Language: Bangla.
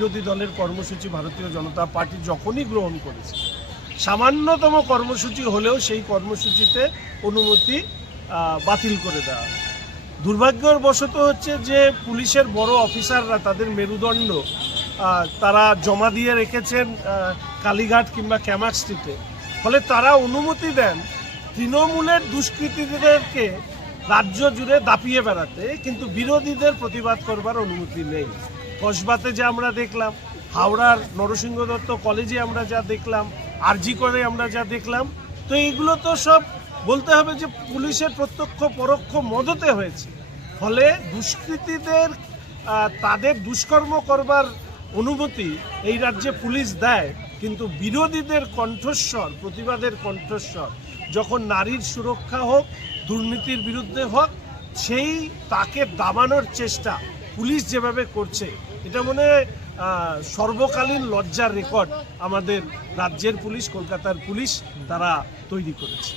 বিরোধী দলের কর্মসূচি ভারতীয় জনতা পার্টি যখনই গ্রহণ করেছে, সামান্যতম কর্মসূচি হলেও সেই কর্মসূচিতে অনুমতি বাতিল করে দেওয়া দুর্ভাগ্যের বশত হচ্ছে যে পুলিশের বড় অফিসাররা তাদের মেরুদণ্ড তারা জমা দিয়ে রেখেছেন কালীঘাট কিংবা ক্যামাক্সটিতে ফলে তারা অনুমতি দেন তৃণমূলের দুষ্কৃতীদেরকে রাজ্য জুড়ে দাপিয়ে বেড়াতে, কিন্তু বিরোধীদের প্রতিবাদ করবার অনুমতি নেই। কসবাতে যে আমরা দেখলাম, হাওড়ার নরসিংহ দত্ত কলেজে আমরা যা দেখলাম, আরজি করে আমরা যা দেখলাম, তো এইগুলো তো সব বলতে হবে যে পুলিশের প্রত্যক্ষ পরোক্ষ মদতে হয়েছে। ফলে দুষ্কৃতীদের তাদের দুষ্কর্ম করবার অনুমতি এই রাজ্যে পুলিশ দেয়, কিন্তু বিরোধীদের কণ্ঠস্বর, প্রতিবাদের কণ্ঠস্বর, যখন নারীর সুরক্ষা হোক, দুর্নীতির বিরুদ্ধে হোক, সেই তাকে দাবানোর চেষ্টা পুলিশ যেভাবে করছে, এটা মনে সর্বকালীন লজ্জার রেকর্ড আমাদের রাজ্যের পুলিশ, কলকাতার পুলিশ, তারা তৈরি করেছে।